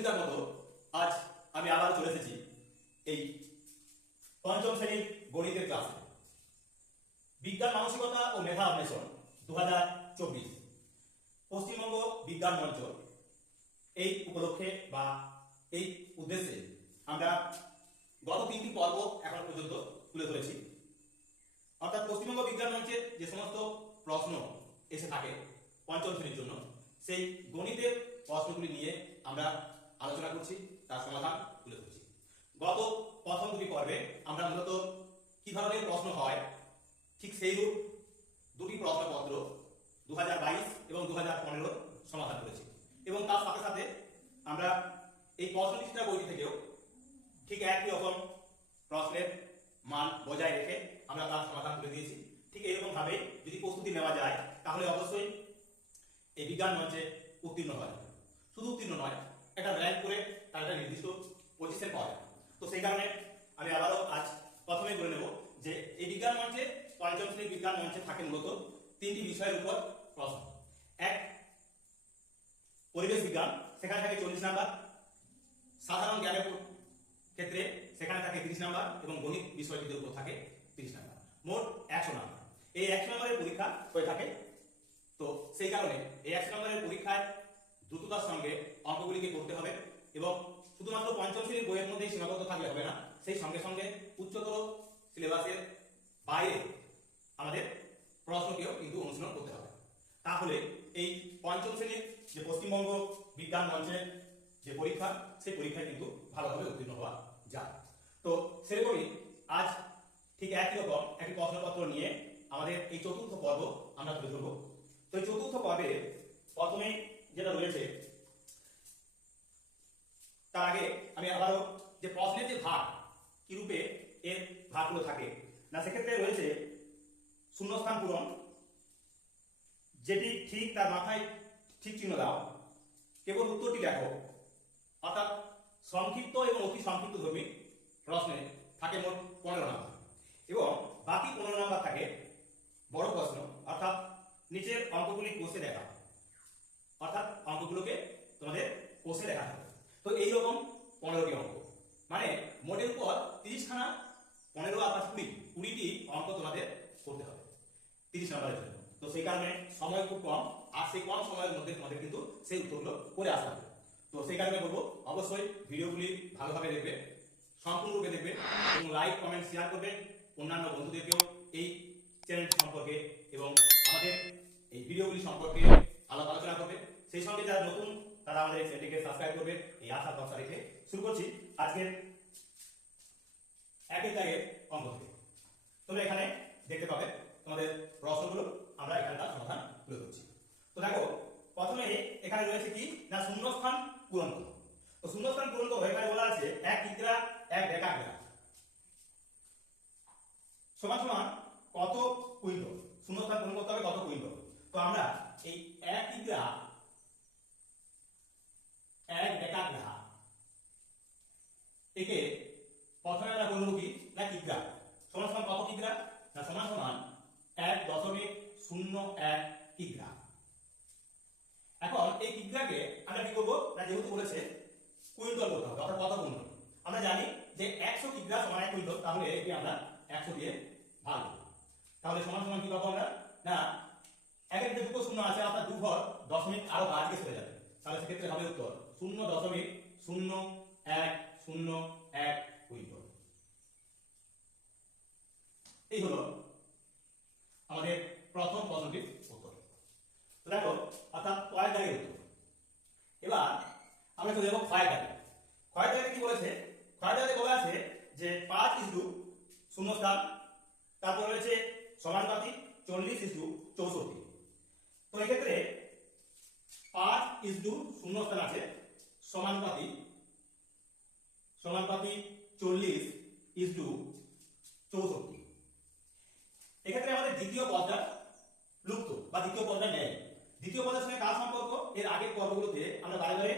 প্রতিযোগিতার মতো আজ আমি আবার চলে এসেছি এই পঞ্চম শ্রেণীর গণিতের ক্লাসে। বিজ্ঞান মানসিকতা ও মেধা অন্বেষণ 2024 পশ্চিমবঙ্গ বিজ্ঞান মঞ্চ এই উপলক্ষে বা এই উদ্দেশ্যে আমরা গত 3টি পর্ব এখন পর্যন্ত তুলে ধরেছি। অর্থাৎ পশ্চিমবঙ্গ বিজ্ঞান মঞ্চের যে সমস্ত প্রশ্ন এসে থাকে পঞ্চম শ্রেণীর জন্য, সেই গণিতের প্রশ্নগুলি নিয়ে আমরা আলোচনা করছি, তার সমাধান তুলে ধরছি। গত প্রথম দুটি পর্বে আমরা মূলত কি ধরনের প্রশ্ন হয় ঠিক সেইরূপ দুটি প্রশ্নপত্র 2022 এবং 2015 সমাধান করেছি, এবং তার সাথে সাথে আমরা এই প্রশ্নবিচিত্রা বইটি থেকেও ঠিক একই রকম প্রশ্নের মান বজায় রেখে আমরা তার সমাধান তুলে দিয়েছি। ঠিক এইরকম ভাবে যদি প্রস্তুতি নেওয়া যায় তাহলে অবশ্যই এই বিজ্ঞান মঞ্চে উত্তীর্ণ হয়। শুধু উত্তীর্ণ নয়, একটা র্যাঙ্ক করে তার একটা নির্দিষ্ট পজিশন পাওয়া যায়। তো সেই কারণে আমি আবারও আজ প্রথমেই বলে নেব যে এই বিজ্ঞান মঞ্চে পঞ্চম শ্রেণীর বিজ্ঞান মঞ্চে থাকে মূলত 3টি বিষয়ের উপর প্রশ্ন। এক, পরিবেশ বিজ্ঞান, সেখানে থাকে 40 নাম্বার। সাধারণ জ্ঞানের ক্ষেত্রে সেখানে থাকে 30 নাম্বার এবং গণিত বিষয়টির উপর থাকে 30 নাম্বার, মোট 100 নাম্বার। এই 100 নাম্বারের পরীক্ষা হয়ে থাকে। তো সেই কারণে এই 100 নাম্বারের পরীক্ষায় দ্রুততার সঙ্গে অঙ্কগুলিকে করতে হবে এবং শুধুমাত্র পঞ্চম শ্রেণীর বইয়ের মধ্যেই সীমাবদ্ধ থাকলে হবে না, সেই সঙ্গে সঙ্গে উচ্চতর সিলেবাসের বাইরে আমাদের প্রশ্নকেও কিন্তু অনুশীলন করতে হবে। তাহলে এই পঞ্চম শ্রেণীর যে পশ্চিমবঙ্গ বিজ্ঞান মঞ্চের যে পরীক্ষা, সেই পরীক্ষায় কিন্তু ভালোভাবে উত্তীর্ণ হওয়া যায়। তো সেরকমই আজ ঠিক একই রকম একটি প্রশ্নপত্র নিয়ে আমাদের এই চতুর্থ পর্ব আমরা তুলে ধরব। তো এই চতুর্থ পর্বে প্রথমে যেটা রয়েছে, তার আগে আমি আবারও যে প্রশ্নের যে ভাগ কি রূপে এর ভাগগুলো থাকে না, সেক্ষেত্রে রয়েছে শূন্যস্থান পূরণ, যেটি ঠিক তার মাথায় ঠিক চিহ্ন দাও, কেবল উত্তরটি লেখো। অর্থাৎ সংক্ষিপ্ত এবং অতি সংক্ষিপ্ত ধর্মী প্রশ্নে থাকে মোট 15 নাম্বার এবং বাকি 15 নাম্বার থাকে বড় প্রশ্ন, অর্থাৎ নিচের অঙ্কগুলি কষে দেখা, অর্থাৎ অঙ্কগুলোকে তোমাদের কষে দেখা হবে। তো এইরকম 15টি অঙ্ক, মানে মোটের উপর 30 খানা, 15 আর 20টি অঙ্ক তোমাদের করতে হবে 30 নাম্বারের জন্য। তো সেই কারণে সময় খুব কম, আর সেই কম সময়ের মধ্যে তোমাদের কিন্তু সেই উত্তরগুলো করে আসতে হবে। তো সেই কারণে বলবো অবশ্যই ভিডিওগুলি ভালোভাবে দেখবে, সম্পূর্ণরূপে দেখবে এবং লাইক কমেন্ট শেয়ার করবে অন্যান্য বন্ধুদেরকেও এই চ্যানেল সম্পর্কে এবং আমাদের এই ভিডিওগুলি সম্পর্কে আলোচনা করবে। সেই সঙ্গে যারা নতুন তারা আমাদের এই চ্যানেলটিকে সাবস্ক্রাইব করবে, এই আশা ভরসা রেখে শুরু করছি আজকের একের দাগের অঙ্ক থেকে। তোমরা এখানে দেখতে পাবে তোমাদের প্রশ্নগুলো, আমরা এখানে তার সমাধান তুলে ধরছি। তো দেখো প্রথমে এখানে রয়েছে কি না, শূন্যস্থান পূরণ করো। তো শূন্যস্থান পূরণ করো, এখানে বলা আছে 1 কিগ্রা 1 ডেকাগ্রা সমান সমান কত কুইন্টল। শূন্যস্থান পূরণ করতে হবে কত কুইন্টল। তো আমরা এই 1 কিগ্রা 1 ডেকাগ্রা একে প্রথমে আমরা বলবো কি না, কিগ্রা সমান সমান কত কিগ্রা না, সমান সমান 1.01 কিগ্রা। এখন এই কিগ্রাকে আমরা কি করবো না, যেহেতু বলেছে কুইন্টল করতে হবে, অর্থাৎ কত কুইন্টল। আমরা জানি যে 100 কিগ্রা সমান 1 কুইন্টল, তাহলে একে আমরা 100 দিয়ে ভাগ করব। তাহলে সমান সমান কি পাবো আমরা না, একের যে দুটো শূন্য আছে অর্থাৎ 2 ঘর দশমিক আরো বাড়িয়ে চলে যাবে, তাহলে সেক্ষেত্রে হবে উত্তর 0.0101 কুইন্টল। এই হলো আমাদের প্রথম প্রশ্নটির উত্তর। তো দেখো অর্থাৎ কয়েক দাগের উত্তর। এবার আমরা চলে যাবো ক্ষয়ের দাগে। ক্ষয়ের দাগে কি বলেছে, ক্ষয়ের দাগে বলা আছে যে 5:0 শূন্যস্থান, তারপর রয়েছে সমানুপাতিক 40:64। তো এক্ষেত্রে 5:0 শূন্যস্থান আছে, সমানুপাতিক 40:64। এক্ষেত্রে আমাদের দ্বিতীয় পদটা লুপ্ত বা দ্বিতীয় পদটা নেই। দ্বিতীয় পদের সঙ্গে কার সম্পর্ক এর আগের পর্বগুলোতে আমরা বারে বারে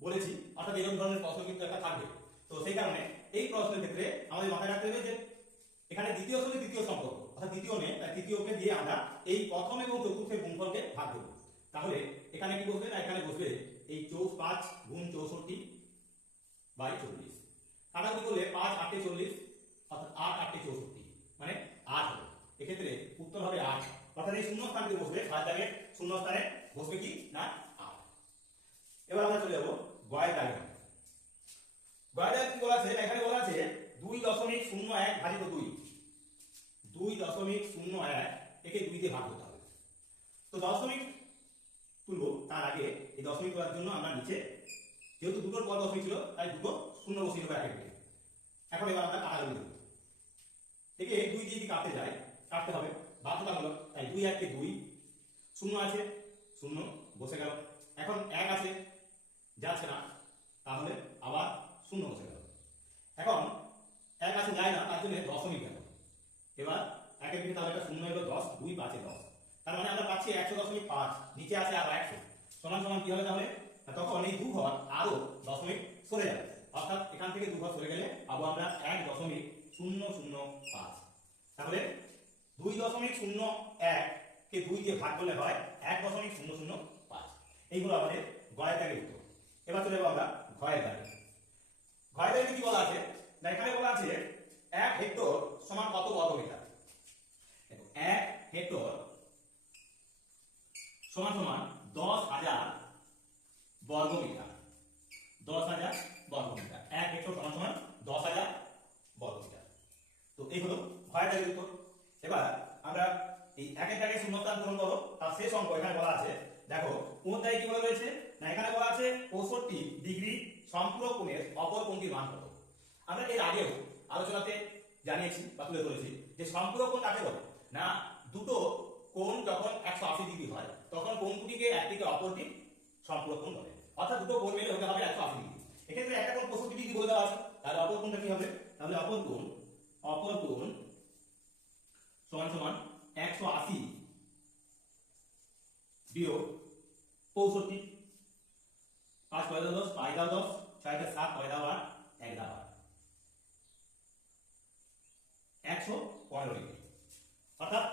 বলেছি, অর্থাৎ এরকম ধরনের প্রশ্ন কিন্তু একটা থাকবে। তো সেই কারণে এই প্রশ্নের ক্ষেত্রে আমাদের মাথায় রাখতে হবে যে এখানে দ্বিতীয় সঙ্গে তৃতীয় সম্পর্ক, অর্থাৎ দ্বিতীয় নেই, তাই তৃতীয়কে দিয়ে আমরা এই প্রথম এবং চতুর্থের গুণফলকে ভাগ করব। তাহলে এখানে কি বসবে না, এখানে বসবে এই 5 গুণ 64 বাই 40 কাটাকুটি করলে 5 8 40 অর্থাৎ 8 8 64 মানে 8 হবে। এক্ষেত্রে উত্তর হবে 8 অর্থাৎ এই শূন্য স্থানটি বসবে 6 দাগের শূন্য স্থানে বসবে কি না 8। এবার আমরা চলে যাব গয়ের দাগে। গয়ের দাগে কি বলা আছে এখানে বলা আছে 2.01 ভাজিত 2 2.01 একে 2 দিয়ে ভাগ করতে হবে। তো দশমিক তুলবো তার আগে এই দশমিক তোলার জন্য আমরা নিচে যেহেতু দুটোর পর দশমিক ছিল তাই দুটো শূন্য বসিয়ে দেবো এক। এখন এবার আমরা কাটাকুটি দেবো। একে 2 দিয়ে কাটতে যায় কাটতে হবে বাধ্যতা হলো তাই 2 1 কে 2 শূন্য আছে শূন্য বসে গেল। এখন 1 আছে যাচ্ছে না তাহলে আবার শূন্য বসে গেল। এখন 1 আছে যায় না তার জন্য দশমিক গেল। এবার 1 এর ভিতরে তাহলে একটা শূন্য হলো 10 2 5 এ 10 তার মানে আমরা পাচ্ছি 100.5 নিচে আছে আর 100 সমান সমান কি হবে তাহলে তখন এই 2 ঘর আরো দশমিক সরে যাবে অর্থাৎ এখান থেকে 2 ঘর সরে গেলে পাবো আমরা 1.005 তাহলে 2.01 কে 2 দিয়ে ভাগ করলে হয় 1.005 এইগুলো আমাদের গয়ের দাগের উত্তর। এবার চলে যাবো আমরা ঘয়ের দাগে। ঘয়ের দাগে কি বলা আছে না এখানে বলা আছে 1 হেক্টর সমান কত বর্গমিটার। দেখো 1 হেক্টর সমান সমান 10,000 বর্গমিটার 10,000 বর্গমিটার 1 হেক্টর সমান সমান 10,000 বর্গমিটার। তো এই হলো ঘয়ের দাগের উত্তর। এবার আমরা এই একের দাগে শূন্যস্থান পূরণ করব তার শেষ অঙ্ক এখানে বলা আছে দেখো কোন দাগে কি বলা রয়েছে না এখানে বলা আছে 65 ডিগ্রি সম্পূরক কোণের অপর কোণটির মান কত। আমরা এর আগেও আলোচনাতে জানিয়েছি বা তুলে ধরেছি যে সম্পূরক কোণ কাকে বলে না দুটো কোণ যখন 180 ডিগ্রি হয় তখন কোণ দুটিকে একটিকে অপরটি সম্পূরক কোণ বলে অর্থাৎ দুটো কোণ মিলে হতে হবে 180 ডিগ্রি। এক্ষেত্রে একটা কোণ 65 ডিগ্রি বলে দেওয়া আছে তাহলে অপর কোণটা কি হবে তাহলে অপর কোণ সমান সমান 180 বিয়োগ 65 5 পয়দা 10 পায়দা 10 6 টা 7 পয়দা 8 1 দা 115 ডিগ্রি অর্থাৎ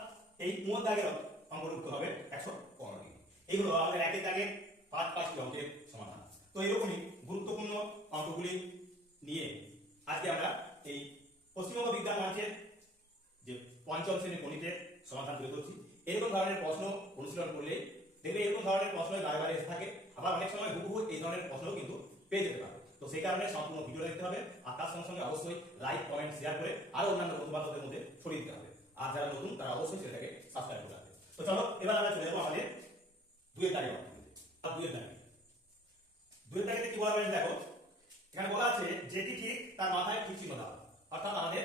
এই কোণ দাগের অঙ্কর উত্তর হবে 115 ডিগ্রি। এইগুলো আমাদের একের দাগের 5-5টি অঙ্কের সমাধান। তো এরকমই গুরুত্বপূর্ণ অঙ্কগুলি নিয়ে আজকে আমরা এই পশ্চিমবঙ্গ বিজ্ঞান মঞ্চের যে পঞ্চম শ্রেণীর গণিতের সমাধান তুলে ধরছি। এরকম ধরনের প্রশ্ন অনুশীলন করলে দেখবে এরকম ধরনের প্রশ্ন বারে বারে এসে থাকে আবার অনেক সময় হুবহু এই ধরনের প্রশ্ন কিন্তু পেয়ে যেতে পারে। তো সেই কারণে সম্পূর্ণ ভিডিও দেখতে হবে আর তার সঙ্গে সঙ্গে অবশ্যই লাইক কমেন্ট শেয়ার করে আরো অন্যান্য বন্ধু বান্ধবদের মধ্যে ছড়িয়ে দিতে হবে। আর যারা নতুন তারা অবশ্যই সেটাকে সাবস্ক্রাইব করে রাখবে। তো চলো এবার আমরা চলে যাবো আমাদের দুয়ের দাগে আর দুয়ের দাগে কি বলা হয়েছে দেখো এখানে বলা আছে যেটি ঠিক তার মাথায় ঠিক চিহ্ন দাও অর্থাৎ আমাদের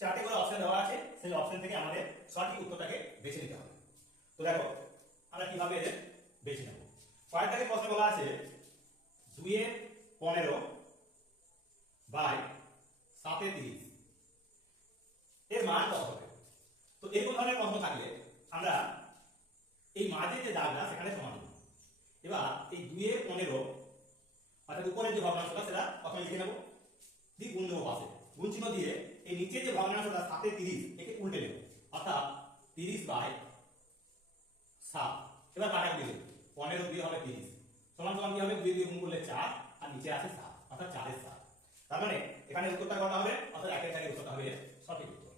4টি করে অপশন দেওয়া আছে সেই অপশন থেকে আমাদের সঠিক উত্তরটাকে বেছে নিতে হবে। তো দেখো আমরা কিভাবে এদের বেছে নেব। কয়েক দাগের প্রশ্নে বলা আছে 2-15 বাই 7-30 এর মান কত হবে। তো এরকম ধরনের প্রশ্ন থাকলে আমরা এই মাঝে যে দাগটা সেখানে সমান দেব। এবার এই 2-15 অর্থাৎ উপরের যে ভগ্নাংশটা সেটা প্রথমে লিখে নেব দিয়ে গুণ দেবো পাশে গুণ চিহ্ন দিয়ে এই নিচে যে ভগ্নাংশটা 7-30 একে উল্টে নেব অর্থাৎ 30/7। এবার কাটাকুটি দেব 15 দিয়ে হবে 30 সমান সমান কি হবে 2 দিয়ে গুণ করলে 4 আর নিচে আছে 7 অর্থাৎ 4/7। তার মানে এখানে উত্তরটা কত হবে অর্থাৎ একের জায়গায় উত্তরটা হবে সঠিক উত্তর।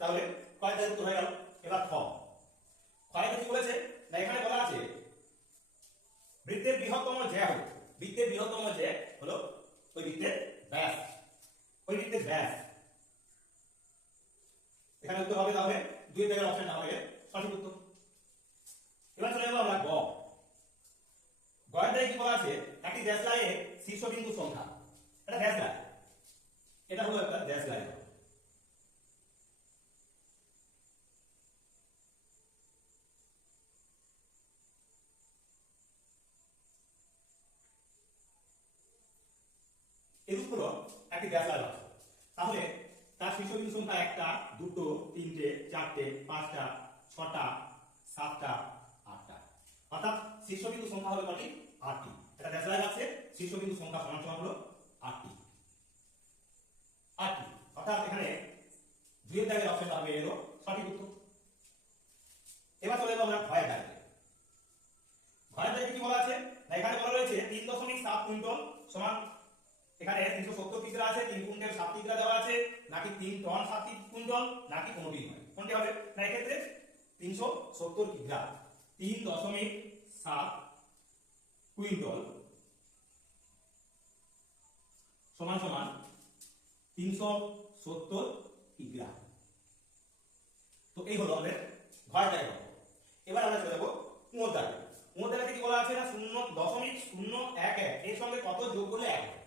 তাহলে কয় দাগের উত্তর হয়ে গেল। এবার খ খয়ে কি বলেছে না এখানে বলা আছে বৃত্তের বৃহত্তম জ্যা হলো বৃত্তের বৃহত্তম জ্যা হলো ওই বৃত্তের ব্যাস এখানে উত্তর হবে তাহলে 2 এর জায়গায় অপশনটা হবে সঠিক উত্তর। এবার চলে যাব আমরা গয়ের দাগে কি বলা আছে একটি ড্যাশ লাইনের শীর্ষবিন্দু সংখ্যা এটা ড্যাশ লাইন এটা হলো একটা ড্যাশ লাইন। এরূপ হলো একটি ড্যাশ লাইন আছে তাহলে তার শীর্ষবিন্দু সংখ্যা 1টা 2টো 3টে 4টে 5টা 6টা 7টা 8টা অর্থাৎ শীর্ষবিন্দু সংখ্যা হলো কত 8টি। এটা ড্যাশ লাইন আছে শীর্ষবিন্দু সংখ্যা সমান সমান হলো 8টি অর্থাৎ এখানে 2 এর দাগের অপশনটা হবে এলো সঠিক উত্তর। এবার চলে যাব আমরা ঘয়ের ঘরের দাগে কি বলা আছে না এখানে বলা রয়েছে 3.7 কুইন্টাল সমান এখানে 370 কিগ্রা আছে 3 কুইন্টাল 7 কিগ্রা দেওয়া আছে নাকি 3 টন 7 কুইন্টাল নাকি কোনোটি নয় কোনটি হবে না এক্ষেত্রে 370 কিগ্রা 3.7 কুইন্টাল সমান সমান 370 কিগ্রা। তো এই হলো আমাদের ঘরের দাগে। এবার আমরা চলে যাবো কুয়োর দাগে। কুয়োর দাগে কি বলা আছে না 0.011 এর সঙ্গে কত যোগ করলে 1 হয়,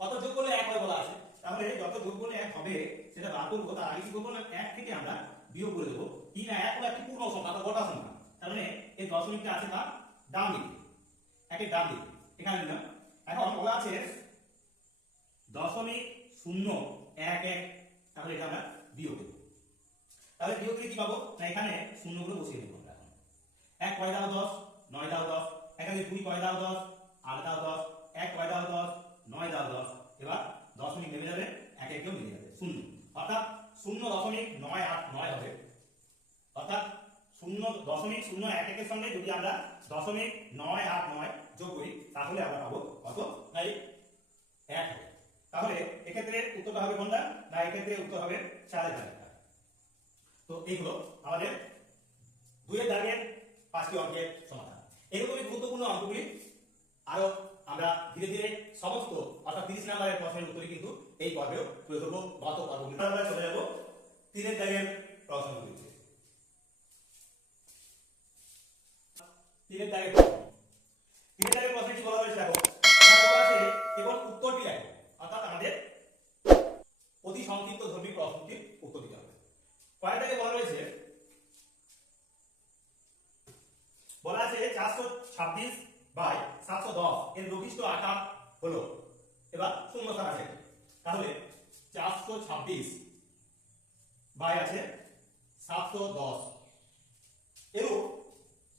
কত যোগ করলে 1 হয় বলা আছে। তাহলে যত যোগ করলে 1 হবে সেটা বার করব। তার আগে কি করব না 1 থেকে আমরা বিয়োগ করে দেব। কি না 1 হলো একটি পূর্ণ সংখ্যা বা গোটা সংখ্যা, তার মানে এই দশমিকটা আছে তার ডান দিকে, একের ডান দিকে এখানে দিলাম। এখন বলা আছে 0.011 তাহলে এটা আমরা বিয়োগ দেব। তাহলে বিয়োগ থেকে কি পাবো না এখানে শূন্যগুলো বসিয়ে দেব আমরা। এখন 1 কয় দাও 10, 9 দাও 10, এখানে 2 কয় দাও 10, 8 দাও 10, 1 কয় দাও 10, 9 দাও 10। এবার দশমিক নেমে যাবে, এক একেও মিলে যাবে শূন্য, অর্থাৎ 0.989 হবে। অর্থাৎ 0.011 এর সঙ্গে যদি আমরা 0.989 যোগ করি তাহলে আমরা পাবো কত না 1 হবে। তাহলে এক্ষেত্রে উত্তরটা হবে কোনটা না এক্ষেত্রে উত্তর হবে 4,000। তো এইগুলো আমাদের 2 এর দাগের 5টি অঙ্কের সমাধান। এরকমই গুরুত্বপূর্ণ অঙ্কগুলি আরো আমরা ধীরে ধীরে সমস্ত অর্থাৎ 30 নম্বরের প্রশ্নের উত্তরই কিন্তু এই পর্বেও তুলে ধরবো। গত পর্বগুলো আমরা চলে যাব 3 এর দাগের প্রশ্নগুলিতে। 3 এর দাগের প্রশ্নটি বলা হয়েছে দেখো বলা আছে কেবল উত্তরটি লেখো, অর্থাৎ আমাদের অতি সংক্ষিপ্ত ধর্মী প্রশ্নটির উত্তর দিতে হবে। পরের দাগে বলা রয়েছে বলা আছে 426/710 এর লঘিষ্ঠ আকার হলো, এবার শূন্যস্থান আছে। তাহলে 426 বাই আছে 710 এরও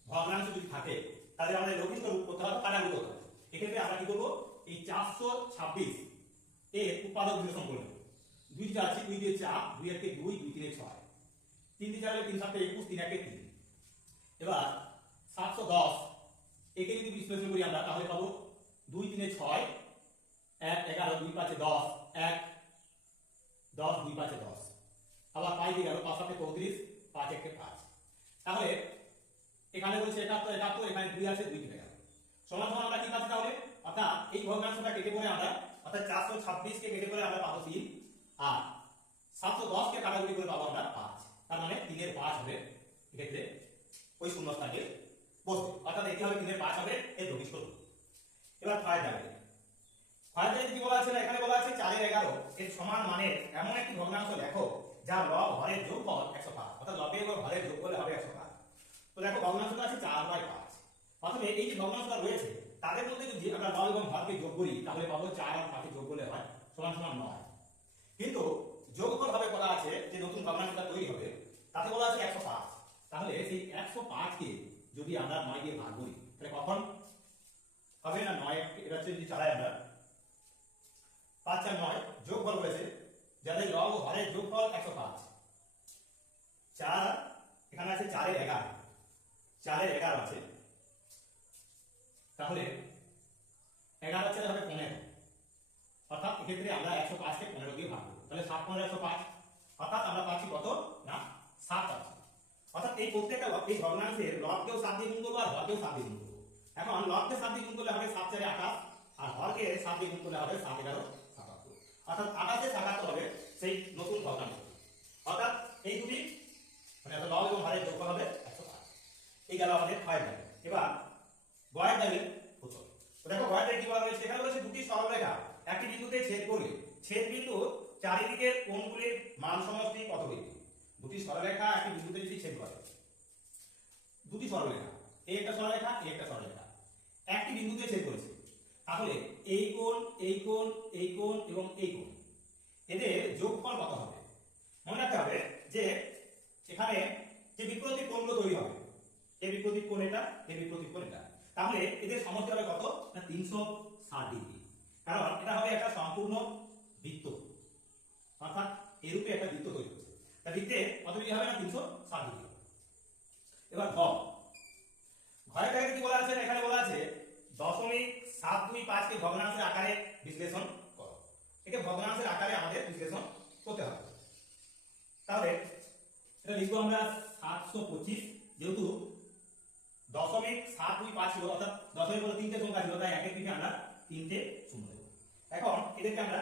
ভগ্নাংশ যদি থাকে তাহলে আমাদের লঘিষ্ঠ রূপ করতে হবে, কাটাকুটি করতে হবে। এক্ষেত্রে আমরা কি করব এই 426 এর উৎপাদক বিশ্লেষণ করব। 2 টা আছে 2 দিয়ে 4, 2 এর কে 2, 2 3 6, 3 দিয়ে 4 হলে 3 7 21, 3 1 3। এবার 710 একে যদি বিশ্লেষণ করি আমরা তাহলে পাবো 2 3 6, 1 11, 2 5 10, 1 10, 2 5 10। আবার 5 দিয়ে গেল 5 7 34, 5 1 5। তাহলে এখানে বলছে 71 71, এখানে 2 আছে 2 কেটে গেল। সমান সমান আমরা কি পাচ্ছি তাহলে, অর্থাৎ এই ভগ্নাংশটা কেটে পড়ে আমরা অর্থাৎ 426 কে কেটে পড়ে আমরা পাবো 3 আর 710 কে কাটাকুটি করে পাবো আমরা 5। তার মানে 3 এর 5 হবে এক্ষেত্রে ওই শূন্যস্থানে বসবে, অর্থাৎ এটি হবে 3 এর 5 হবে এর লঘিষ্ঠ রূপ। এবার 5 দাগে কি বলা আছে না এখানে বলা আছে 4 এর 11 এর সমান মানের এমন একটি ভগ্নাংশ লেখো যার লব হরের যোগফল 105, অর্থাৎ লবের এবং হরের যোগ করলে হবে 105। তো দেখো ভগ্নাংশটা আছে 4/5। প্রথমে এই যে ভগ্নাংশটা রয়েছে তাদের মধ্যে যদি আমরা লব এবং হরকে যোগ করি তাহলে পাবো 4 আর 5 যোগ করলে হয় সমান সমান 9। কিন্তু যোগফল হবে বলা আছে যে নতুন ভগ্নাংশটা তৈরি হবে তাতে বলা আছে 105। তাহলে সেই 105 কে যদি আমরা 9 দিয়ে ভাগ করি তাহলে কখন হবে না 9 এটা হচ্ছে যদি চালাই আমরা 5 আর 9 যোগফল হয়েছে যাদের লব ও হরের যোগফল 105। 4 এখানে আছে 4 এর 11, 4 এর 11 আছে, তাহলে 11 আছে হবে 15, অর্থাৎ এক্ষেত্রে আমরা 105 কে 15 দিয়ে ভাগ করব। তাহলে 7 15 105, অর্থাৎ আমরা পাচ্ছি কত না 7 পাচ্ছি। অর্থাৎ এই প্রত্যেকটা এই ভগ্নাংশের লবকেও 7 দিয়ে গুণ করব আর হরকেও 7 দিয়ে গুণ করব। এখন লবকে 7 দিয়ে গুণ করলে হবে 7 4 28 আর হরকে 7 দিয়ে গুণ করলে হবে 7 11 77, অর্থাৎ 28 77 হবে সেই নতুন ভগ্নাংশ। অর্থাৎ এই দুটি মানে লব এবং হরের যোগফল হবে 105। এই গেল আমাদের 5 দাগে। এবার গয়ের দাগের উত্তর। তো দেখো গয়ের দাগে কি বলা হয়েছে এখানে বলেছে দুটি সরলরেখা একটি বিন্দুতে ছেদ করলে ছেদ বিন্দু চারিদিকের কোণগুলির মান সমষ্টি কত হইবে। দুটি সরলরেখা একটি বিন্দুতে যদি ছেদ করে, দুটি সরলরেখা এই একটা সরলরেখা এই একটা সরলরেখা একটি বিন্দুতে ছেদ করেছে, তাহলে এই কোণ এই কোণ এই কোণ এবং এই কোণ এদের যোগফল কত হবে। মনে রাখতে হবে যে এখানে যে বিপরীত কোণগুলো তৈরি হবে, এই বিপরীত কোণ এটা এই বিপরীত কোণ এটা, তাহলে এদের সমষ্টি হবে কত না 360 ডিগ্রি। কারণ এটা হবে একটা সম্পূর্ণ বৃত্ত, অর্থাৎ এরূপে একটা বৃত্ত তৈরি হচ্ছে। তা বৃত্তে কত ডিগ্রি হবে না 360 ডিগ্রি। এবার ঘরের দাগে কি বলা আছে এখানে বলা আছে 7, 2, 5 কে ভগ্নাংশের আকারে বিশ্লেষণ করো। একে ভগ্নাংশের আকারে আমাদের বিশ্লেষণ করতে হবে। তাহলে এটা লিখবো আমরা 725, যেহেতু 0.725 ছিল, অর্থাৎ দশমিক বলে 3টে সংখ্যা ছিল, তাই একের দিকে আমরা 3টে শূন্য দেবো। এখন এদেরকে আমরা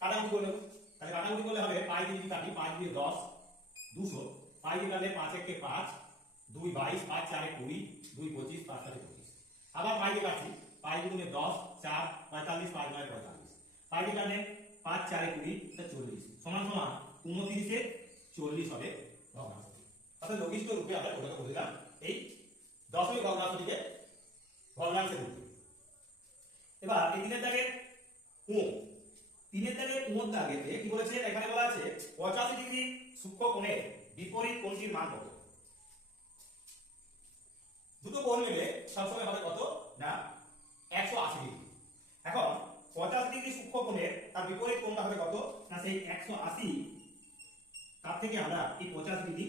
কাটাকুটি করে নেব। তাহলে কাটাকুটি করলে হবে পাই দিয়ে যদি কাটি, 5 দিয়ে 10, 200, পাই দিয়ে কাটলে 5 একে 5, 2 22, 5 4 20, 2 25, 5 7 25। আবার পাই দিয়ে কাটছি, পাই দুগুণে 10, 4 45, 5 9 45। পাই দিয়ে কাটলে 5 4 20, এটা 40 সমান সমান 29 এ 40 হবে ভগ্নাংশ। অর্থাৎ লঘিষ্ঠ রূপে আমরা ওটাকে বলে দিলাম এই দশমিক ভগ্নাংশটিকে ভগ্নাংশে রূপ। এবার এই 3 এর দাগে ও, 3 এর দাগে ওর দাগেতে কি বলেছে, এখানে বলা আছে 85 ডিগ্রি সূক্ষ্ম কোণের বিপরীত কোণটির মান কত। দুটো কোণ মিলে সবসময় হবে কত না 180 ডিগ্রি। এখন 50 ডিগ্রি সূক্ষ্ম কোণের তার বিপরীত কোণটা হবে কত না সেই 180, তার থেকে আমরা এই 50 ডিগ্রি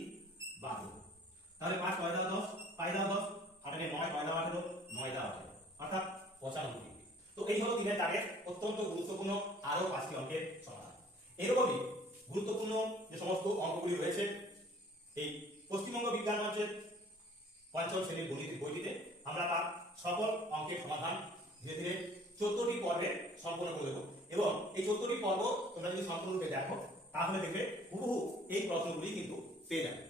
বাদ দেব। তাহলে 5 9 দাও 10, পাই দাও 10, 8 9 9 দাও 18, 9 দাও 18, অর্থাৎ 95 ডিগ্রি। তো এই হলো 3 এর দাগের অত্যন্ত গুরুত্বপূর্ণ আরো 5টি অঙ্কের সমাধান। এরকমই গুরুত্বপূর্ণ যে সমস্ত অঙ্কগুলি রয়েছে এই পশ্চিমবঙ্গ বিজ্ঞান মঞ্চের পঞ্চম শ্রেণীর গণিতের বইটিতে আমরা তার সকল অঙ্কের সমাধান ধীরে ধীরে 14টি পর্বে সম্পন্ন করে দেবো। এবং এই 14টি পর্ব তোমরা যদি সম্পূর্ণরূপে দেখো তাহলে দেখবে হুবহু এই প্রশ্নগুলি কিন্তু পেয়ে যাবে।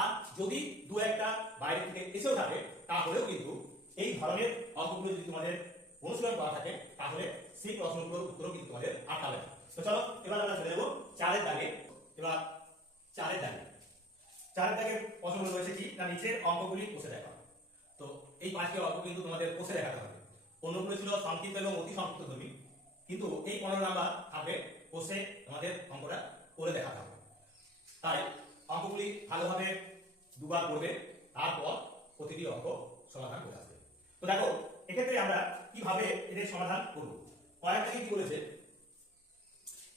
আর যদি দু একটা বাইরে থেকে এসেও থাকে তাহলেও কিন্তু এই ধরনের অঙ্কগুলো যদি তোমাদের অনুশীলন করা থাকে তাহলে সেই প্রশ্নগুলোর উত্তরও কিন্তু তোমাদের আটকাবে না। তো চলো এবার আমরা চলে যাবো 4 এর দাগে। এবার 4 এর দাগে প্রশ্নগুলো রয়েছে কি না নিচের অঙ্কগুলি কষে দেখা। তো এই 5টি অঙ্ক কিন্তু তোমাদের কষে দেখাতে হবে। অন্যগুলো ছিল সংক্ষিপ্ত এবং অতি সংক্ষিপ্ত ধর্মী, কিন্তু এই 15 নাম্বার থাকবে কষে তোমাদের অঙ্কটা করে দেখাতে হবে। তাই অঙ্কগুলি ভালোভাবে দুবার করবে, তারপর প্রতিটি অঙ্ক সমাধান করে আসবে। তো দেখো এক্ষেত্রে আমরা কিভাবে এদের সমাধান করব। কয়েকটা কি বলেছে,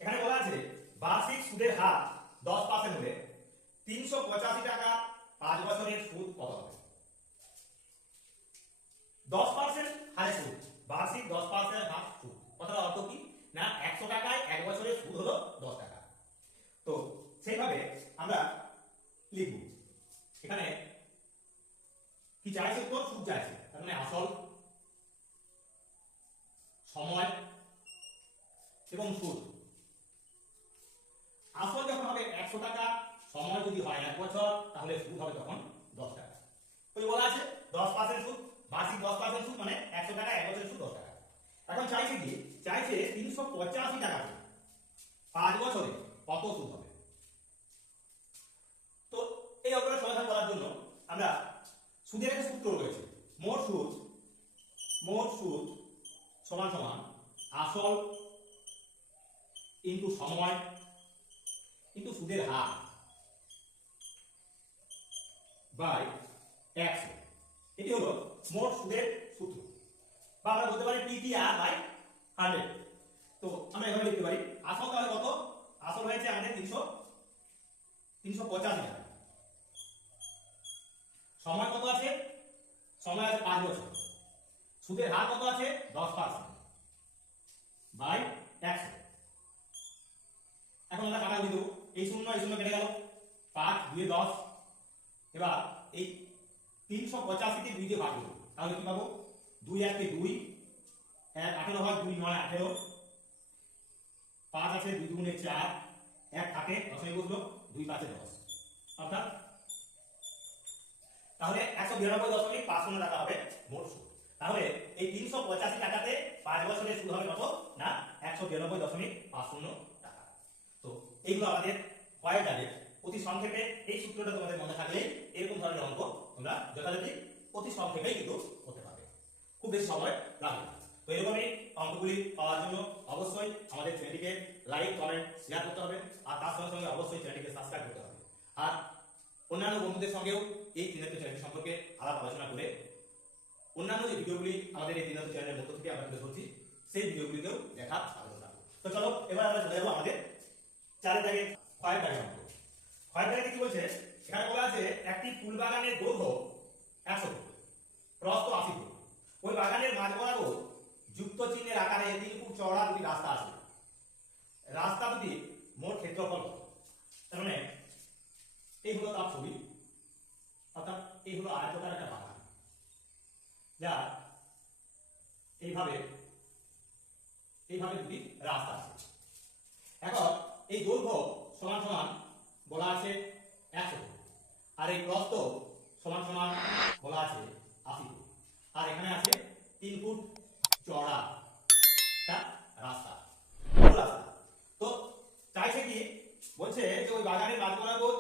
এখানে বলা আছে বার্ষিক সুদের হার 10% হলে 385 টাকা 5 বছরের সুদ কত হবে। 10% হারে সুদ, বার্ষিক 10% হার সুদ, কথার অর্থ কি না 100 টাকায় 1 বছরের সুদ হলো 10 টাকা। তো সেইভাবে আমরা লিখব। এখানে কি চাইছে, তো সুদ চাইছে, তার মানে আসল, সময় এবং সুদ। আসল যখন হবে 100 টাকা, সময় যদি হয় 1 বছর, তাহলে সুদ হবে তখন 10 টাকা। ওই বলা আছে 10% সুদ, বার্ষিক 10% সুদ মানে 100 টাকা 1 বছরের সুদ 10 টাকা। এখন চাইছে কি, চাইছে 385 টাকা 5 বছরে কত সুদ হবে। তো এই অঙ্কটা সমাধান করার জন্য আমরা সুদের একটা সূত্র রয়েছে, মোট সুদ সমান সমান আসল ইনটু সময় ইনটু সুদের হার বাই 100। এটি হলো মোট সুদের সূত্র, বা আমরা বলতে পারি টিটিআর বাই 100। তো আমরা এভাবে লিখতে পারি আসল তাহলে কত, আসল হয়েছে আমাদের 385 টাকা, সময় কত আছে, সময় আছে 5 বছর, সুদের হার কত আছে 10% বাই 100। এখন আমরা কাটাকুটি দেবো, এই শূন্য কেটে গেল, 5 2 10। এবার এই 385 কে 2 দিয়ে ভাগ দেবো, তাহলে কি পাবো 2 1 কে 2, 1 18 হয় 2 9 18, 5 আছে 2 2 4, 1 থাকে দশমিক বসলো, 2 5 10, অর্থাৎ তাহলে 192.50 টাকা হবে মোট সুদ। তাহলে এই 385 টাকাতে 5 বছরের সুদ হবে কত না 192.50 টাকা। তো এইগুলো আমাদের কয়েক দাগে অতি সংক্ষেপে এই সূত্রটা তোমাদের মনে থাকলে এরকম ধরনের অঙ্ক তোমরা যথাযথ অতি সংক্ষেপেই কিন্তু করতে পারবে, খুব বেশি সময় লাগবে না। তো এরকমই অঙ্কগুলি পাওয়ার জন্য অবশ্যই আমাদের চ্যানেলটিকে লাইক কমেন্ট শেয়ার করতে হবে, আর তার সঙ্গে সঙ্গে অবশ্যই চ্যানেলটিকে সাবস্ক্রাইব করতে হবে। আর অন্যান্য বন্ধুদের সঙ্গেও এই ত্রিনেত্র চ্যানেল সম্পর্কে আলাপ আলোচনা করে অন্যান্য যে ভিডিওগুলি আমাদের এই ত্রিনেত্র চ্যানেলের মধ্য থেকে আমরা তুলে ধরছি সেই ভিডিওগুলিকেও দেখার আগ্রহ রাখবো। তো চলো এবার আমরা চলে যাবো আমাদের 4 দাগের ক্ষয়ের দাগের অঙ্ক। ক্ষয়ের দাগে কি বলছে, এখানে বলা আছে একটি ফুল বাগানের দৈর্ঘ্য 100 ফুট, প্রস্থ 80 ফুট। ওই বাগানের মাঝ বরাবর এই হলো আয়তাকার একটা বাগান, যা এইভাবে এইভাবে দুটি রাস্তা আছে। এখন এই দৈর্ঘ্য সমান সমান বলা আছে 100 ফুট, আর এই প্রস্থ সমান সমান বলা আছে 80 ফুট, আর এখানে আছে 3 ফুট চওড়া একটা রাস্তা, রাস্তা। তো চাইছে কি, বলছে যে ওই বাগানের মাঝ বরাবর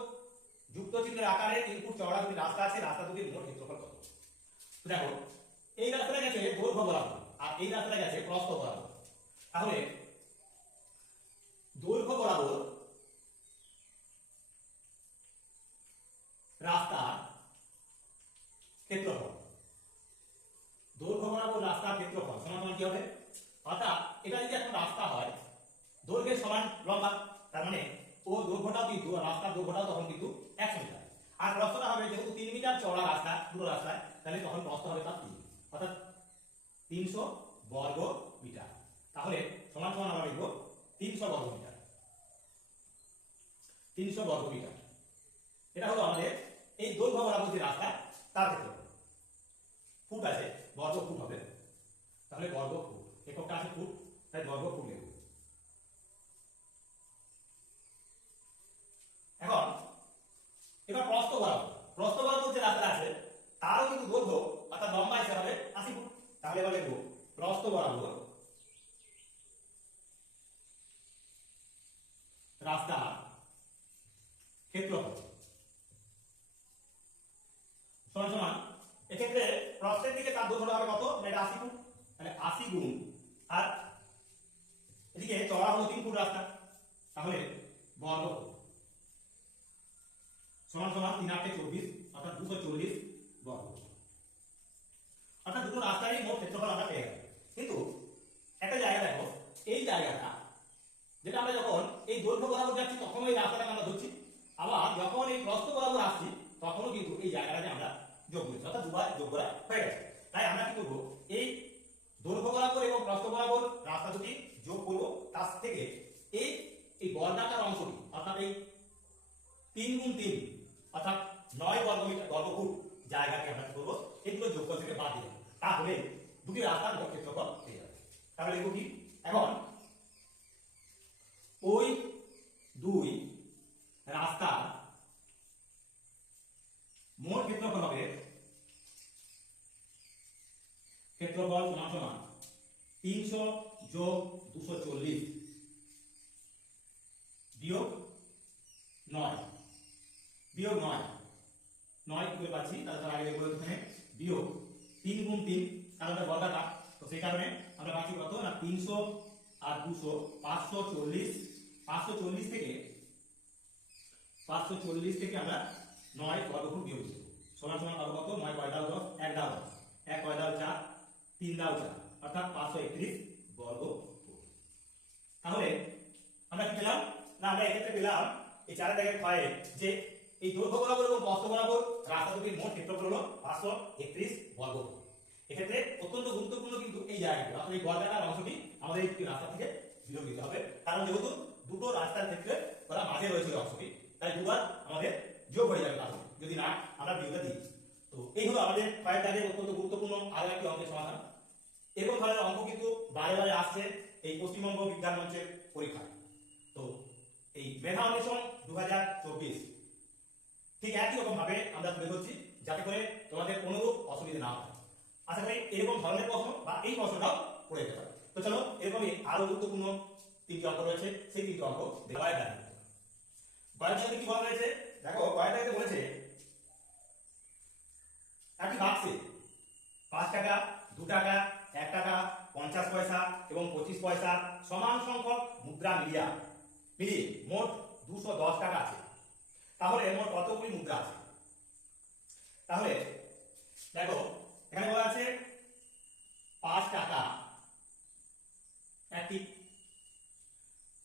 যুক্ত চিহ্নের আকারে 3 ফুট চওড়া দুটি রাস্তা আছে, রাস্তা দুটির মোট ক্ষেত্রফল কত? তো দেখো, এই রাস্তাটা গেছে দৈর্ঘ্য বরাবর আর এই রাস্তাটা গেছে প্রস্থ বরাবর। তাহলে দৈর্ঘ্য বরাবর রাস্তার ক্ষেত্রফল, দৈর্ঘ্য বরাবর রাস্তার ক্ষেত্রফল সমান সমান কি হবে? অর্থাৎ এটা যদি একটা রাস্তা হয় দৈর্ঘ্যের সমান লম্বা, তার মানে ও দৈর্ঘ্যটাও কিন্তু রাস্তার দৈর্ঘ্যটাও তখন কিন্তু 100 মিটার, আর প্রস্থটা হবে যেহেতু 3 মিটার চওড়া রাস্তা পুরো রাস্তায়, তাহলে তখন প্রস্থ হবে তার 3, অর্থাৎ 300 বর্গ মিটার। তাহলে সমান সমান আমরা লিখব 300 বর্গ মিটার, 300 বর্গ মিটার। এটা হলো আমাদের এই দৈর্ঘ্য বরাবর যে রাস্তা তার ক্ষেত্রফল। ফুট আছে, বর্গ ফুট হবে, তাহলে বর্গ ফুট, এককটা আছে ফুট, তাই বর্গ ফুট লিখব। এখন এবার প্রস্থ বরাবর, প্রস্থ বরাবর যে রাস্তা আছে তারও কিন্তু দৈর্ঘ্য অর্থাৎ লম্বা হিসাবে হবে 80 ফুট। তাহলে এবার লিখব প্রস্থ বরাবর রাস্তা ক্ষেত্রফল সমান সমান, এক্ষেত্রে প্রস্থের দিকে তার দৈর্ঘ্য হবে কত? এটা 80 ফুট, তাহলে 80 গুণ, আর এদিকে চওড়া হলো 3 ফুট রাস্তা, তাহলে বর্গ সমান সমান 3 8 24, অর্থাৎ 240 বর্গ। অর্থাৎ দুটো রাস্তারই মোট ক্ষেত্রফল আমরা পেয়ে গেলাম। কিন্তু একটা জায়গা দেখো, এই জায়গাটা যেটা আমরা যখন এই দৈর্ঘ্য বরাবর যাচ্ছি তখন ওই রাস্তাটাকে আমরা ধরছি, আবার যখন এই প্রস্থ বরাবর আসছি তখনও কিন্তু এই জায়গাটাকে আমরা যোগ করছি, অর্থাৎ দুবার যোগ করা হয়ে গেছে। তাই আমরা কি করবো, এই দৈর্ঘ্য বরাবর এবং প্রস্থ বরাবর রাস্তা দুটি যোগ করবো, তার থেকে এই এই বর্গাকার অংশটি অর্থাৎ এই 3 গুণ 3 অর্থাৎ 9 বর্গ মিটার বর্গ ফুট জায়গাকে আমরা কি করবো, এগুলো যোগফল থেকে বাদ দিলাম, তাহলে দুটি রাস্তার মোট ক্ষেত্রফল পেয়ে যাবে। তাহলে লিখব কি, এখন ওই দুই রাস্তার মোট ক্ষেত্রফল হবে, ক্ষেত্রফল সমান সমান 300 যোগ 240 বিয়োগ 9, বিয়োগ 9 করে পাচ্ছি, তাহলে তার আগে লিখব এখানে বিয়োগ 3 গুণ 3, কারণ এটা বর্গাকার, তো সেই কারণে আমরা পাচ্ছি কত না 300 আর 200 540 থেকে 540 থেকে আমরা 9 বর্গফুট বিয়োগ করব, সমান সমান পাবো কত? 9 কয় দাও 10, 1 দাও 10, 1 কয় দাও 4, 3 দাও 4, অর্থাৎ 531 বর্গ ফুট। তাহলে আমরা কি পেলাম না, আমরা এক্ষেত্রে পেলাম এই 4 দাগের ক্ষয়ে যে এই দৈর্ঘ্য বরাবর এবং প্রস্থ বরাবর রাস্তা দুটির মোট ক্ষেত্রফল হলো 531 বর্গ ফুট। এক্ষেত্রে অত্যন্ত গুরুত্বপূর্ণ কিন্তু এই জায়গাটি, অর্থাৎ এই বর্গাকার অংশটি আমাদের এই রাস্তা থেকে বিয়োগ দিতে হবে, কারণ যেহেতু দুটো রাস্তার ক্ষেত্রে ওরা মাঝে রয়েছে অংশটি, তাই দুবার আমাদের যোগ হয়ে যাবে, তাহলে যদি না আমরা বিয়োগটা দিই। তো এই হলো আমাদের কয়েক দাগের অত্যন্ত গুরুত্বপূর্ণ আরো একটি অঙ্কের সমাধান। এরকম ধরনের অঙ্ক কিন্তু বারে বারে আসছে এই পশ্চিমবঙ্গ বিজ্ঞান মঞ্চের পরীক্ষায়। তো এই মেধা অন্বেষণ 2024 ঠিক একই রকম ভাবে আমরা তুলে ধরছি, যাতে করে তোমাদের কোনোরূপ অসুবিধা না হয়। আশা করি এরকম ধরনের প্রশ্ন বা এই প্রশ্নটাও পড়ে যেতে পারে। তো চলো, এরকমই আরো গুরুত্বপূর্ণ 3টি অঙ্ক রয়েছে, সেই 3টি অঙ্ক দেখায় দেয়। গয়দাতে কি বলা রয়েছে দেখো, গয়দাতে বলেছে একটি বাক্সে 5 টাকা, 2 টাকা, 1 টাকা, 50 পয়সা এবং 25 পয়সা সমান সংখ্যক মুদ্রা মিলিয়ে মোট 210 টাকা আছে। তাহলে মোট কতগুলি মুদ্রা আছে? তাহলে দেখো, এখানে বলা আছে 5 টাকা একটি,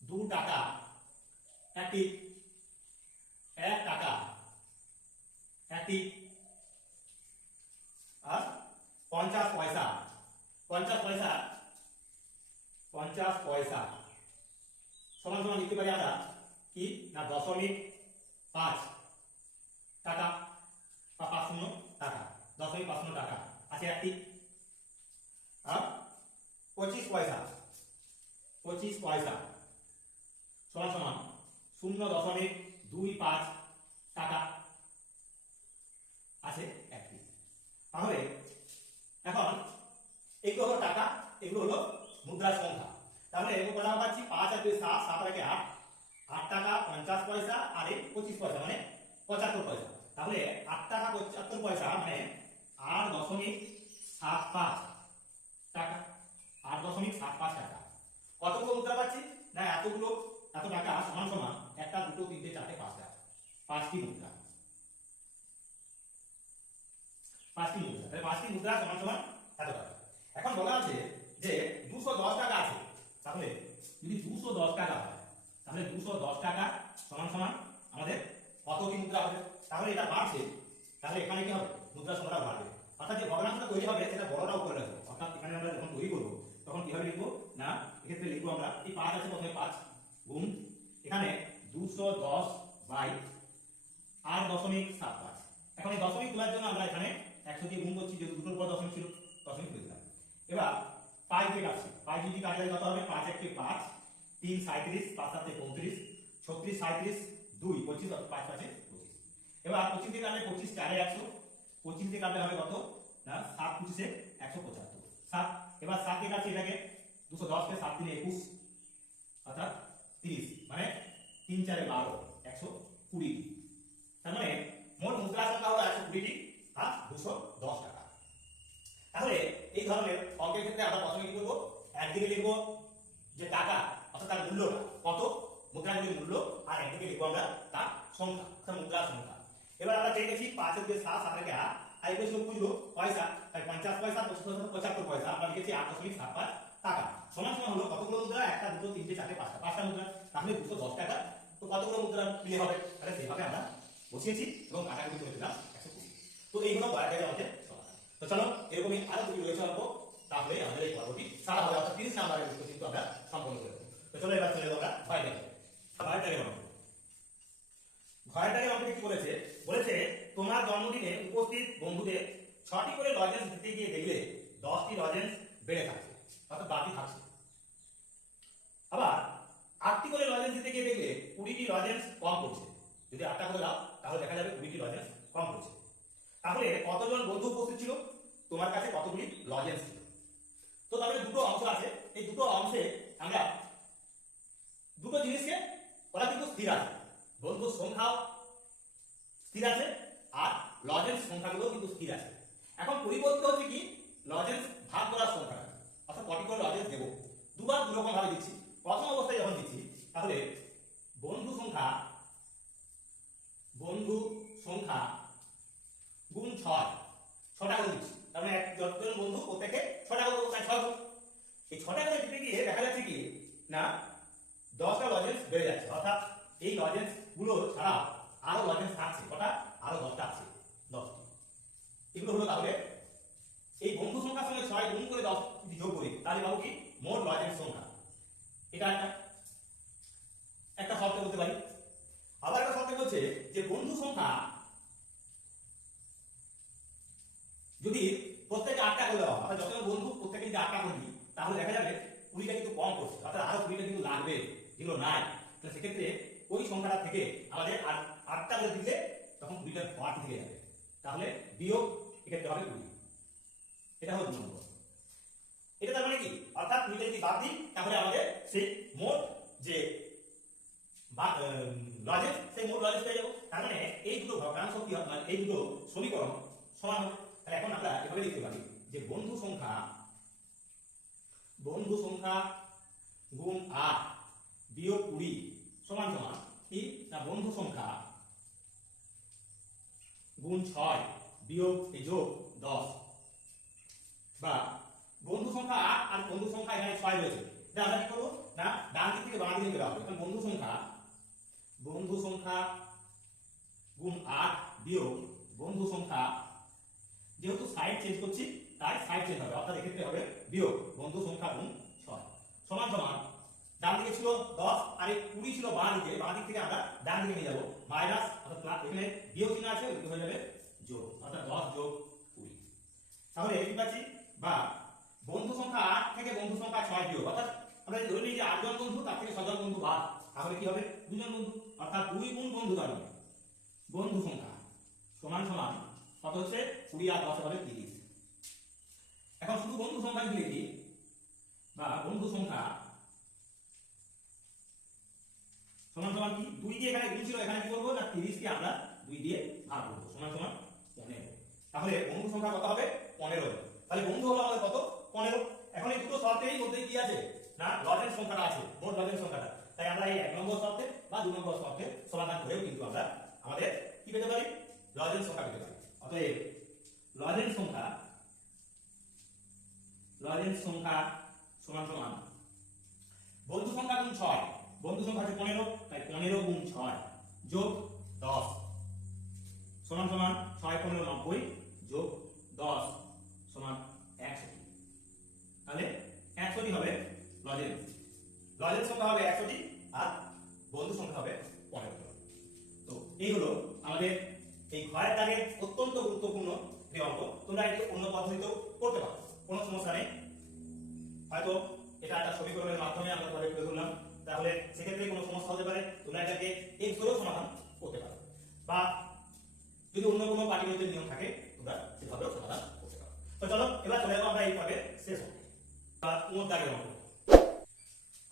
2 টাকা একটি, 1 টাকা একটি, আর 50 পয়সা, 50 পয়সা সমান সমান লিখতে পারি আমরা কি না 0.5 টাকা বা 5 শূন্য 0.55 টাকা আছে একটি, আর 25 পয়সা সমান সমান 0.25 টাকা আছে একটি। তাহলে এখন এগুলো হলো টাকা, এগুলো হলো মুদ্রার সংখ্যা। তাহলে এগুলো কত পাচ্ছি, 5 আর 2 7, 7 আর 8, 8 টাকা 50 পয়সা আর 25 পয়সা মানে 75 পয়সা। তাহলে 8 টাকা 75 পয়সা মানে 8.75 টাকা, 8.75 টাকা। কতগুলো মুদ্রা পাচ্ছি না, এত টাকা সমান সমান 1 2 3 4 5টা, 5টি মুদ্রা, 5টি মুদ্রা। তাহলে 5টি মুদ্রা সমান সমান এত টাকা। এখন বলা আছে যে 210 টাকা আছে, তাহলে যদি 210 টাকা হয় তাহলে 210 টাকা সমান সমান আমাদের কতটি মুদ্রা হবে। তাহলে এটা বাড়ছে, তাহলে এখানে কি হবে, মুদ্রা সংখ্যাটা বাড়বে। অর্থাৎ যে ভগ্নাংশটা তৈরি হবে সেটা বড়টা উপরে রাখবো। অর্থাৎ এখানে আমরা যখন তৈরি করবো তখন কিভাবে লিখবো না, এক্ষেত্রে লিখবো আমরা এই 5 আছে, প্রথমে 5 গুণ এখানে 210 বাই 8.75। এখন এই দশমিক তোলার জন্য আমরা এখানে 100 দিয়ে গুণ করছি, যেহেতু দুটোর পর দশমিক ছিল দশমিক তুলে দিলাম। এবার 5 দিয়ে কাটছি, 5 যদি কাটলে কত হবে, 5 1 5, 3 37, 5 7 35, 36 37, 2 25, 5 5 25। এবার 25 দিয়ে কাটলে 25 4 100, 25 দিয়ে কাটলে হবে কত না 7 25 175 7। এবার 7 দিয়ে কাটছি এটাকে, 210 কে 7 3 21 অর্থাৎ 30, মানে 3 4 12 120। তার মানে মোট মুদ্রা সংখ্যা হলো 120টি আর 210 টাকা। তাহলে এই ধরনের অঙ্কের ক্ষেত্রে আমরা প্রথমে কি করব, একদিকে লিখব যে টাকা অর্থাৎ তার মূল্যটা কত, মুদ্রাগুলির মূল্য, আর একদিকে লিখব আমরা তার সংখ্যা অর্থাৎ মুদ্রার সংখ্যা। এবার আমরা চেয়ে গেছি 5 এর 7 7 এর 8, আর এগুলো ছিল খুচরো পয়সা, তাই 50 পয়সা 75 পয়সা আমরা লিখেছি 8.75 টাকা সমান সমান হলো কতগুলো মুদ্রা, 1 2 3 4 5টা, 5টা মুদ্রা। তাহলে 210 টাকা তো কতগুলো মুদ্রা মিলে হবে, তাহলে সেভাবে আমরা বসিয়েছি এবং কাটাকুটি করে দিলাম 120। তো এইগুলো বারটাকে আমাদের সমাধান। তো চলো এরকমই আরো দুটি রয়েছে অঙ্ক, তাহলে আমাদের এই পর্বটি সারা হবে, অর্থাৎ 30 নম্বরের উত্তর কিন্তু আমরা সম্পন্ন করে দেবো। তো চলো এবার চলে যাবো আমরা ঘরের অঙ্ক। ঘরের অঙ্কে কি বলেছে, বলেছে তোমার জন্মদিনে উপস্থিত বন্ধুদের 6টি করে লজেন্স দিতে গিয়ে দেখলে 10টি লজেন্স বেড়ে থাকছে অর্থাৎ বাকি থাকছে। আবার 8টি করে লজেন্স দিতে গিয়ে দেখলে 20টি লজেন্স কম পড়ছে। যদি 8টা করে দাও তাহলে দেখা যাবে 20টি লজেন্স কম পড়ছে। তাহলে কতজন বন্ধু উপস্থিত ছিল, তোমার কাছে কতগুলি লজেন্স ছিল। তো তাহলে দুটো অংশ আছে, এই দুটো অংশে আমরা দুটো জিনিসকে ওরা কিন্তু স্থির আছে, বন্ধুর সংখ্যাও স্থির আছে আর লজেন্স সংখ্যাগুলো কিন্তু স্থির আছে। এখন পরিবর্তিত হচ্ছে কি, লজেন্স ভাগ করার সংখ্যা, অর্থাৎ কটি করে লজেন্স দেবো, দুবার দুরকম ভাবে দিচ্ছি। প্রথম অবস্থায় যখন দিচ্ছি তাহলে বন্ধু সংখ্যা গুণ 6টা করে দিচ্ছি, তার মানে যতজন বন্ধু প্রত্যেকে 6টা করে দেবো, তাই 6 এই 6টা করে দিতে গিয়ে দেখা যাচ্ছে কি না 10টা লজেন্স বেড়ে যাচ্ছে, অর্থাৎ এই লজেন্স গুলো ছাড়া আরো লজেন্স থাকছে, কটা আরো 10টা আছে, 10টি। এগুলো হলো তাহলে এই বন্ধু সংখ্যার সঙ্গে 6 গুণ করে 10 যদি যোগ করি তাহলে পাবো কি মোট লজেন্স সংখ্যা। এটা একটা শর্ত বলতে পারি। আবার একটা শর্ত বলছে যে বন্ধু সংখ্যা যদি প্রত্যেকে 8টা করে দেওয়া হয়, যতজন বন্ধু প্রত্যেকে যদি 8টা করে দিই তাহলে দেখা যাবে 20টা কিন্তু কম পড়ছে, অর্থাৎ আরো 20টা কিন্তু লাগবে যেগুলো নাই। তো সেক্ষেত্রে ওই সংখ্যাটা থেকে আমাদের 8টা করে দিলে তখন 20টা বাড়তি থেকে যাবে, তাহলে বিয়োগ এক্ষেত্রে হবে 20। এটা হলো 2 নম্বর। এটা তার মানে কি, অর্থাৎ 20টা যদি বাদ দিই তাহলে আমাদের সেই মোট যে লজেন্স সেই মোট লজেন্স পেয়ে যাবো। তার মানে এই দুটো ভগ্নাংশ কি হবে, এই দুটো সমীকরণ সমান হবে। তাহলে এখন আমরা এভাবে লিখতে পারি যে বন্ধু সংখ্যা গুণ 8 বিয়োগ 20 সমান সমান কি না বন্ধু সংখ্যা গুণ 6 বিয়োগ যোগ 10, বা বন্ধু সংখ্যা 8 আর বন্ধু সংখ্যা এখানে 6 রয়েছে, এটা আমরা কি করবো না ডান দিক থেকে বাম দিকে বের হবে। এখন বন্ধু সংখ্যা গুণ 8 বিয়োগ বন্ধু সংখ্যা, যেহেতু সাইড চেঞ্জ করছি তাই সাইড চেঞ্জ হবে, অর্থাৎ এক্ষেত্রে হবে বিয়োগ বন্ধু সংখ্যা গুণ 6 সমান সমান ডান দিকে ছিল 10 আর এই 20 ছিল বাঁ দিকে, বাঁ দিক থেকে আমরা ডান দিকে নিয়ে যাবো মাইনাস, অর্থাৎ প্লাস, এখানে বিয়োগ চিহ্ন আছে ওইটা হয়ে যাবে যোগ, অর্থাৎ 10 যোগ 20। তাহলে কি পাচ্ছি, বা বন্ধু সংখ্যা 8 থেকে বন্ধু সংখ্যা 6 বিয়োগ, অর্থাৎ আমরা ধরে নিই যে 8 জন বন্ধু, তার থেকে 6 জন বন্ধু বাদ, তাহলে কি হবে 2 জন বন্ধু, অর্থাৎ 2 গুণ বন্ধু দাঁড়াবে বন্ধু সংখ্যা সমান সমান কত হচ্ছে 20 আর 10 হবে 30। এখন শুধু বন্ধু সংখ্যা যদি লিখি, বা বন্ধু সংখ্যা সমান সমান কি 2 দিয়ে এখানে গুণ ছিল, এখানে কি করব না 30 কে আমরা 2 দিয়ে ভাগ করব, সমান সমান 15। তাহলে বন্ধু সংখ্যা কত হবে 15। তাহলে বন্ধু হলো আমাদের কত 15। এখন এই দুটো শর্তের মধ্যে কি আছে না লজেন্স সংখ্যাটা আছে, মোট লজেন্স সংখ্যাটা। তাই আমরা এই 1 নম্বর শর্তে বা 2 নম্বর শর্তে সমাধান করেও কিন্তু আমরা আমাদের কি পেতে পারি লজেন্স সংখ্যা পেতে পারি। অতএব লজেন্স সংখ্যা সমান সমান বন্ধু সংখ্যা গুণ 6, বন্ধু সংখ্যা আছে 15, তাই 15 গুণ 6 যোগ 10 সমান সমান 6 15 90 যোগ 10 সমান 100। তাহলে 100টি হবে লজেন্স সংখ্যা হবে 100টি, আর বন্ধু সংখ্যা হবে 15। তো এই হলো আমাদের এই ঘরের দাগের অত্যন্ত গুরুত্বপূর্ণ যে অঙ্ক। তোমরা এটি অন্য পদ্ধতিতেও করতে পারো, কোনো সমস্যা নেই। হয়তো এটা একটা সমীকরণের মাধ্যমে আমরা পরে করে ধরলাম, তাহলে সেক্ষেত্রে কোনো সমস্যা হতে পারে, তোমরা এটাকে এক্স ধরেও সমাধান করতে পারো, বা যদি অন্য কোনো পাটিগণিতের নিয়ম থাকে তোমরা সেভাবেও সমাধান করতে পারো। তো চলো এবার চলে যাবো আমরা এই পর্বের শেষ অঙ্ক, বা মোট দাগের অঙ্ক,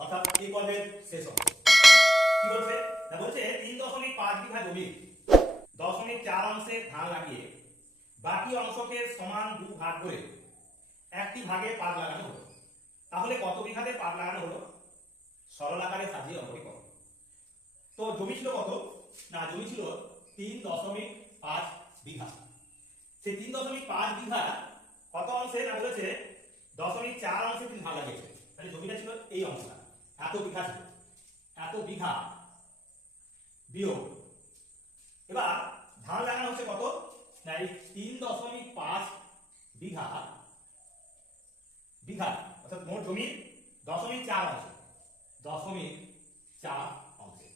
অর্থাৎ এই পর্বের শেষ অঙ্ক। কি বলছে না, বলছে 3.5 বিঘা জমি 0.4 অংশে ধান লাগিয়ে বাকি অংশকে সমান 2 ভাগ করে একটি ভাগে পাক লাগানো হলো। তাহলে কত বিঘাতে পাক লাগানো হলো সরল আকারে সাজিয়ে অঙ্কটি করো। তো জমি ছিল কত না, জমি ছিল 3.5 বিঘা। সেই 3.5 বিঘা কত অংশে না বলেছে 0.4 অংশে তিনি ভাগ লাগিয়েছে। তাহলে জমিটা ছিল এই অংশটা, এত বিঘা ছিল, এত বিঘা বিয়োগ এবার ধান লাগানো হচ্ছে কত না এই 3.5 বিঘা অর্থাৎ মোট জমির 0.4 অংশ, 0.4 অংশে।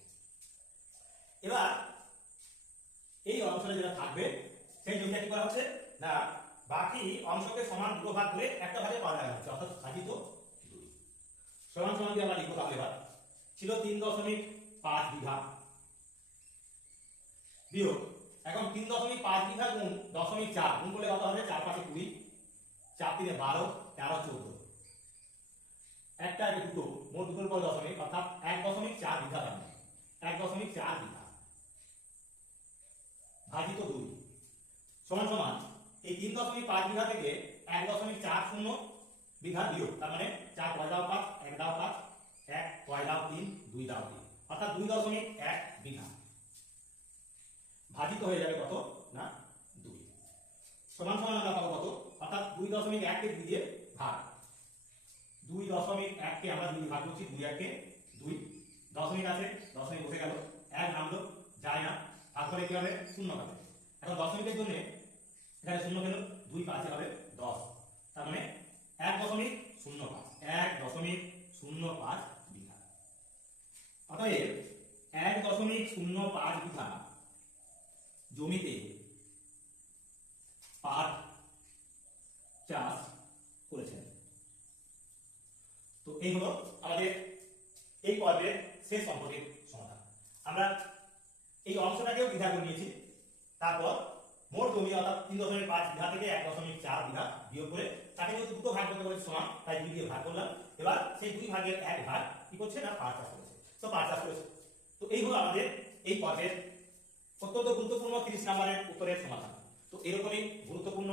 এবার এই অংশটা যেটা থাকবে সেই জমিটা কি করা হচ্ছে না বাকি অংশকে সমান 2 ভাগ করে একটা ভাগে পাক লাগানো হচ্ছে, অর্থাৎ ভাজিত 2 সমান সমান দিয়ে আমরা লিখব। তাহলে এবার ছিল 3.5 বিঘা বিয়োগ এখন 3.5 বিঘা গুণ 0.4 গুণ করলে কত হবে 4 5 20, 4 3 12, 13 14, একটা দুটো মোট দুটোর পর দশমিক, অর্থাৎ 1.4 বিঘা দাম, 1.4 বিঘা ভাজিত 2 সমান সমান এই 3.5 বিঘা থেকে 1.40 বিঘা বিয়োগ, তার মানে 4 5 দাও 5, 1 দাও 5, 1 5 দাও 3, 2 দাও 3, অর্থাৎ 2.1 বিঘা ভাজিত হয়ে যাবে কত না 2 সমান সমান আমরা পাবো কত, অর্থাৎ 2.1 কে 2 দিয়ে ভাগ, 2.1 কে আমরা 2 দিয়ে ভাগ করছি, 2 1 কে 2, দশমিক আছে দশমিক বসে গেল, 1 নামলো যায় না, তারপরে কি হবে 0 পাবে। এখন দশমিকের জন্য এখানে 0 পেল, 2 5 হবে 10, তার মানে 1.05 বিঘা। অতএব 1.05 বিঘা জমিতে পাট চাষ করেছেন। তো এই হলো আমাদের এই পর্বের শেষ অঙ্কটির সমাধান। আমরা এই অংশটাকেও বিঘা করে নিয়েছি, তারপর মোট জমি অর্থাৎ 3.5 বিঘা থেকে 1.4 বিঘা বিয়োগ করে তাকে যদি দুটো ভাগ করতে বলেছে সমান, তাই 2 দিয়ে ভাগ করলাম। এবার সেই 2 ভাগের 1 ভাগ কি করছে না পাট চাষ করেছে, তো পাট চাষ করেছে। তো এই হলো আমাদের এই পর্বের অত্যন্ত গুরুত্বপূর্ণ 30 নম্বরের উত্তরের সমাধান। তো এরকমই গুরুত্বপূর্ণ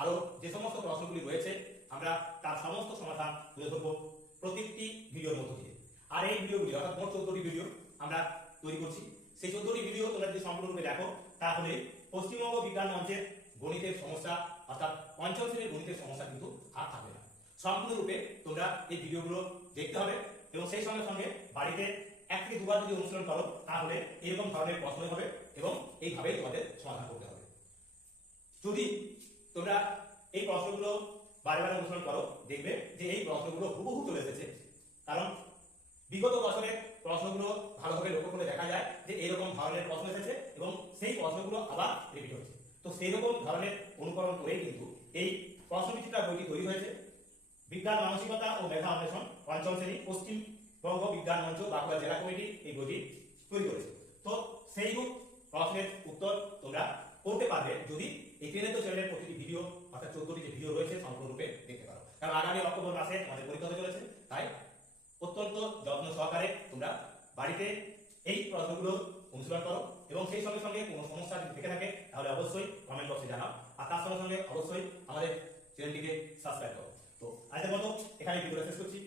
আরো যে সমস্ত প্রশ্নগুলি রয়েছে আমরা তার সমস্ত সমাধান তুলে ধরবো প্রত্যেকটি ভিডিওর মধ্য দিয়ে। আর এই ভিডিওগুলি অর্থাৎ মোট 14টি ভিডিও আমরা তৈরি করছি, সেই 14টি ভিডিও তোমরা যদি সম্পূর্ণরূপে দেখো তাহলে পশ্চিমবঙ্গ বিজ্ঞান মঞ্চের গণিতের সমস্যা অর্থাৎ পঞ্চম শ্রেণীর গণিতের সমস্যা কিন্তু আর থাকবে না। সম্পূর্ণরূপে তোমরা এই ভিডিওগুলো দেখতে হবে এবং সেই সঙ্গে সঙ্গে বাড়িতে 1 থেকে 2 বার যদি অনুশীলন করো তাহলে এরকম ধরনের প্রশ্ন হবে এবং এইভাবেই তোমাদের সমাধান করতে হবে। যদি তোমরা এই প্রশ্নগুলো বারে বারে অনুসরণ করো দেখবে যে এই প্রশ্নগুলো হুবহু চলে এসেছে, কারণ বিগত বছরের প্রশ্নগুলো ভালোভাবে লক্ষ্য করে দেখা যায় যে এরকম ধরনের প্রশ্ন এসেছে এবং সেই প্রশ্নগুলো আবার রিপিট হচ্ছে। তো সেই রকম ধরনের অনুকরণ করেই কিন্তু এই প্রশ্নবিচিত্রা বইটি তৈরি হয়েছে বিজ্ঞান মানসিকতা ও মেধা অন্বেষণ পঞ্চম শ্রেণী পশ্চিমবঙ্গ বিজ্ঞান মঞ্চ বাঁকুড়া জেলা কমিটি এই বইটি তৈরি করেছে। তো সেই রূপ প্রশ্নের উত্তর তোমরা করতে পারবে যদি এই ট্রেনের তো চ্যানেলের প্রতিটি ভিডিও অর্থাৎ 14টি যে ভিডিও রয়েছে সম্পূর্ণরূপে দেখতে পারো। কারণ আগামী অক্টোবর মাসে আমাদের পরীক্ষা হতে চলেছে, তাই অত্যন্ত যত্ন সহকারে তোমরা বাড়িতে এই প্রশ্নগুলো অনুশীলন করো এবং সেই সঙ্গে সঙ্গে কোনো সমস্যা যদি থেকে থাকে তাহলে অবশ্যই কমেন্ট বক্সে জানাও, আর তার সঙ্গে সঙ্গে অবশ্যই আমাদের চ্যানেলটিকে সাবস্ক্রাইব করো। তো আজকের মতো এখানে ভিডিওটা শেষ করছি।